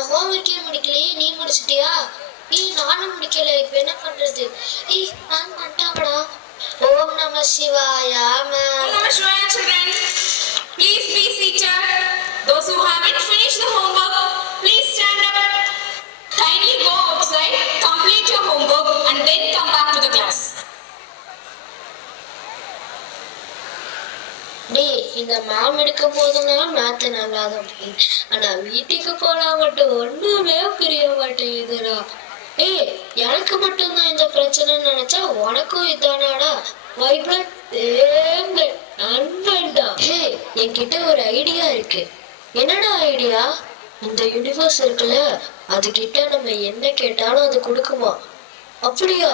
நான் ஹோம்ஒர்க்கே முடிக்கலையே, நீ முடிச்சிட்டியா? நானும் முடிக்கல, இப்ப என்ன பண்றது? நான் பண்ணிட்டாங்கடா. ஓம் நம சிவாயா. Om Namah Shivaya, children. Please be seated. Those who haven't finished the homework, please stand up. Kindly go outside, complete your homework, and then come back to the class. இந்த மேம் எடுக்க போதுனால மேத்து நல்லா தான் புரியுது, ஆனா வீட்டுக்கு போனா மட்டும் ஒண்ணுமே புரிய மாட்டேங்குதுடா. எனக்கு மட்டும்தான் இந்த பிரச்சனைன்னு நினைச்சா உனக்கும் இதானாடா? வைப்ரண்ட் நண்பன்டா. என்கிட்ட ஒரு ஐடியா இருக்கு. என்னடா ஐடியா? இந்த யூனிவர்ஸ் இருக்குல்ல, அது கிட்ட நம்ம என்ன கேட்டாலும் அது கொடுக்குமா? அப்படியா?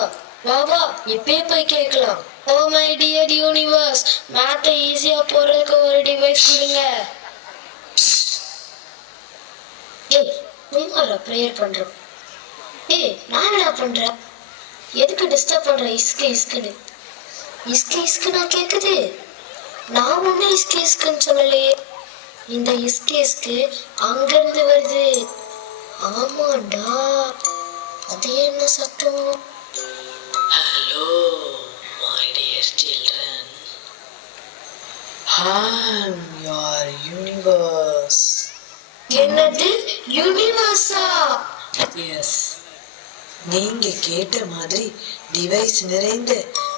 வா வா, இப்பயே போய் கேட்கலாம். ஓ மை டியர் யூனிவர்ஸ், மேத்தை ஈஸியா போறதுக்கு ஒரு டிவைஸ் கொடுங்க. உங்களை ப்ரேயர் பண்றோம். நான் என்ன பண்றேன்? எதுக்கு டிஸ்டர்ப் பண்ற? இஸ்குன்னு நான் கேக்குது. நான் ஒண்ணு இஸ்குன்னு சொல்லலையே. இந்த இஸ்கு அங்கிருந்து வருது. ஆமாண்டா, அது என்ன சத்தம்? Hello, my dear children. I'm your universe. என்னது யூனிவர்ஸா? Yes. நீங்க கேட்ட மாதிரி டிவைஸ் நிறைந்த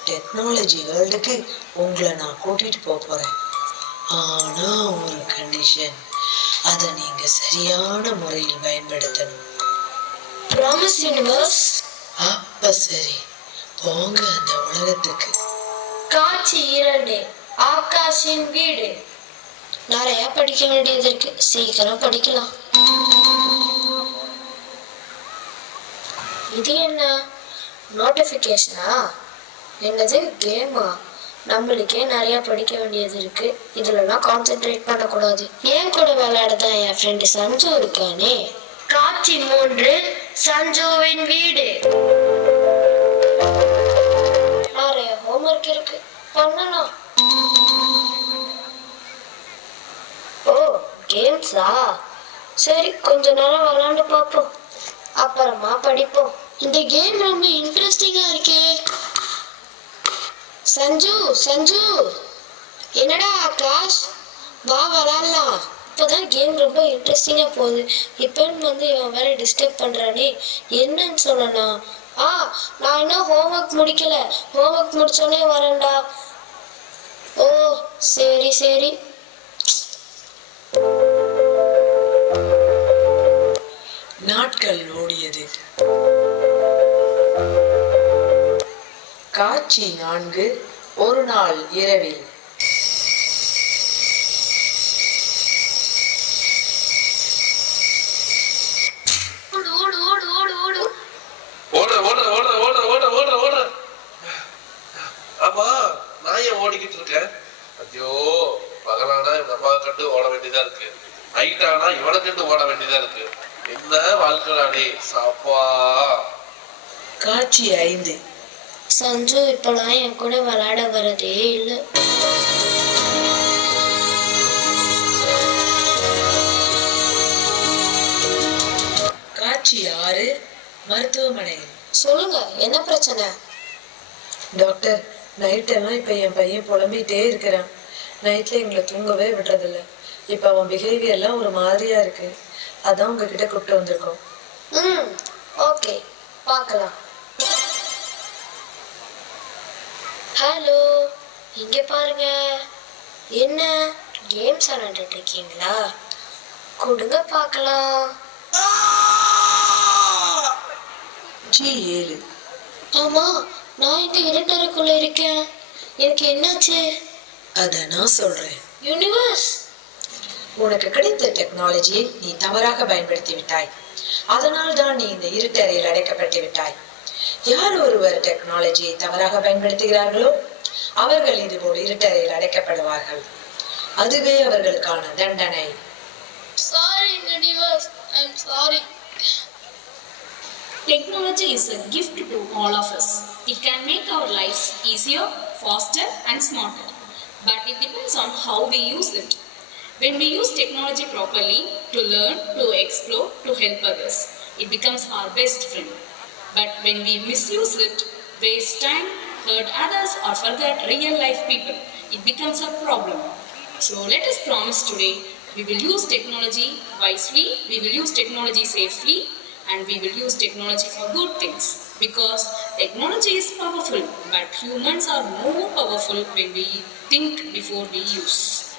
டெக்னாலஜி வேர்ல்டுக்கு உங்களை நான் கூட்டிட்டு போறேன். ஆனா ஒரு கண்டிஷன், அதை நீங்க சரியான முறையில் பயன்படுத்தணும். Promise universe. அப்ப சரி, போங்க அந்த உலகத்துக்கு. காட்சி 2, ஆகாஷின் வீடு. நிறைய படிக்க வேண்டியது இருக்கு, சீக்கிரம் படிக்கலாம். இது என்ன நோட்டிபிகேஷனா? என்னது கேமா? நம்மளுக்கே நிறைய படிக்க வேண்டியது இருக்கு, இதுலலாம் கான்சென்ட்ரேட் பண்ணக்கூடாது. ஏன் கூட விளையாடதான் என் ஃப்ரெண்டு சஞ்சு இருக்கானே. காட்சி 3, சஞ்சுவின் வீடு. நிறைய ஹோம்ஒர்க் இருக்கு, பண்ணலாம். ஓ, கேம்ஸா? சரி, கொஞ்ச நேரம் விளையாண்டு பார்ப்போம், அப்புறமா படிப்போம். இந்த கேம் ரொம்ப இன்ட்ரெஸ்டிங்கா இருக்கே. சஞ்சு, என்னடா ஆகாஷ், வா விளையாடலாம். இப்போதான் கேம் ரொம்ப இன்ட்ரெஸ்டிங்கா போகுது, இப்பன்னு இவன் வேற டிஸ்டர்ப் பண்றானே. என்னன்னு சொல்லலாம்? நான் இன்னும் ஹோம்ஒர்க் முடிக்கல, ஹோம்ஒர்க் முடிச்சோடனே வரேன்டா. ஓ சரி. நாட்கள் ஓடியது. காட்சி 4, ஒரு நாள் இரவில். ஆமா, நான் ஏன் ஓடிக்கிட்டு இருக்கேன்? ஐயோ, பகலானா இவன் அம்மா கண்டு ஓட வேண்டியதா இருக்கு, நைட்டானா இவனை கண்டு ஓட வேண்டியதா இருக்கு. என்ன வாழ்க்கையாடே சாப்பா. காட்சி 5. சஞ்சு இப்பெல்லாம் என் கூட விளையாட வரதே இல்லை. காட்சி 6, மருத்துவமனையில். சொல்லுங்க, என்ன பிரச்சனை? டாக்டர், நைட்டெல்லாம் இப்ப என் பையன் புலம்பிட்டே இருக்கிறான். நைட்ல எங்களை தூங்கவே விடுறதில்ல. இப்ப அவன் பிஹேவியர்லாம் ஒரு மாதிரியா இருக்கு. அதான் உங்ககிட்ட கூப்பிட்டு வந்திருக்கோம். ஓகே, பார்க்கலாம். ஹலோ, இங்க பாருங்க. என்ன கேம்ஸ் விளையாண்டுட்டு இருக்கீங்களா? கொடுங்க பார்க்கலாம். G7. ஆமா, நான் இந்த இருட்டறைக்குள்ள இருக்கேன், எனக்கு என்னாச்சு? அத நான் சொல்றேன். யூனிவர்ஸ், உனக்கு கிடைத்த டெக்னாலஜியை நீ தவறாக பயன்படுத்தி விட்டாய். அதனால் தான் நீ இந்த இருட்டறையில் அடைக்கப்பட்டு விட்டாய். யார் ஒருவர் டெக்னாலஜியை தவறாக பயன்படுத்துகிறார்களோ அவர்கள் இதுபோல் இருட்டறையில் அடைக்கப்படுவார்கள். அதுவே அவர்களுக்கான தண்டனை. Sorry universe, I am sorry. Technology is a gift to all of us. It can make our lives easier, faster and smarter. But it depends on how we use it. When we use technology properly to learn, to explore, to help others, it becomes our best friend. But when we misuse it, waste time, hurt others, or forget real life people, it becomes a problem. So let us promise today we will use technology wisely, we will use technology safely, and we will use technology for good things. Because technology is powerful, but humans are more powerful when we think before we use.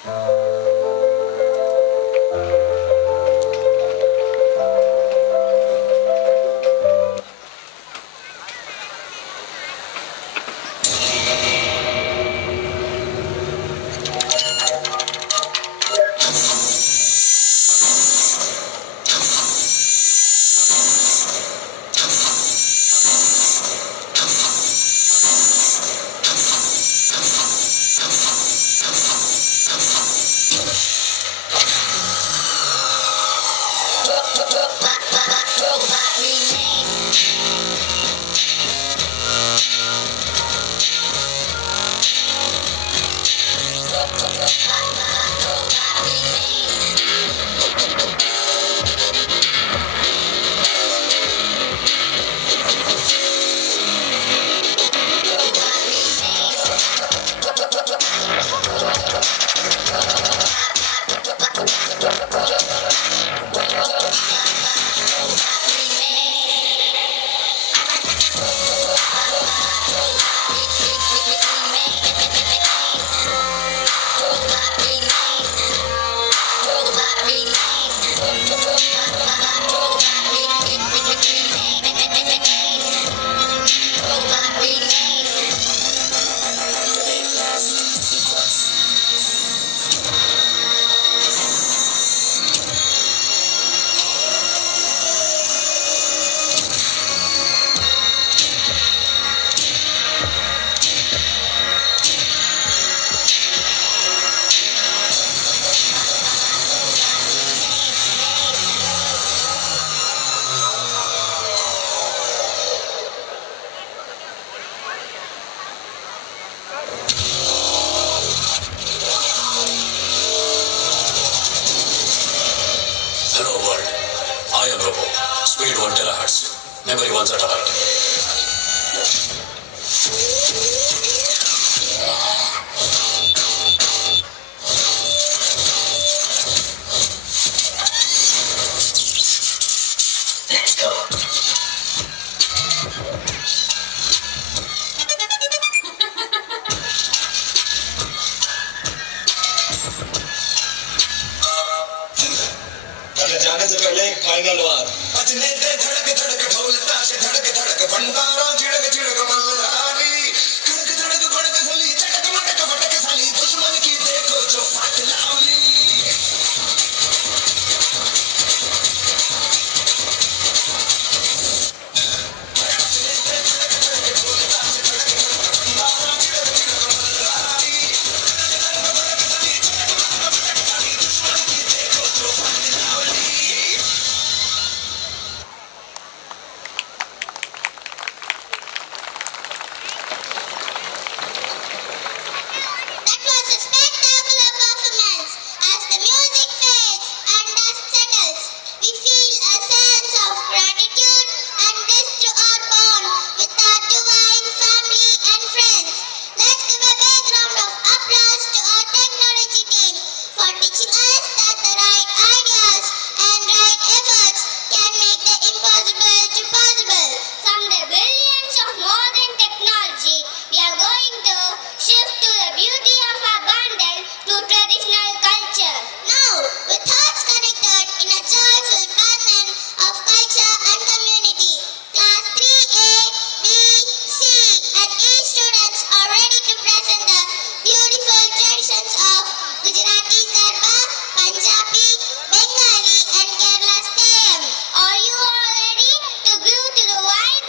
Hello world, I am Robo. Speed 1 terahertz. Memory 1 zettabyte. Let's go. जाने से पहले एक final वार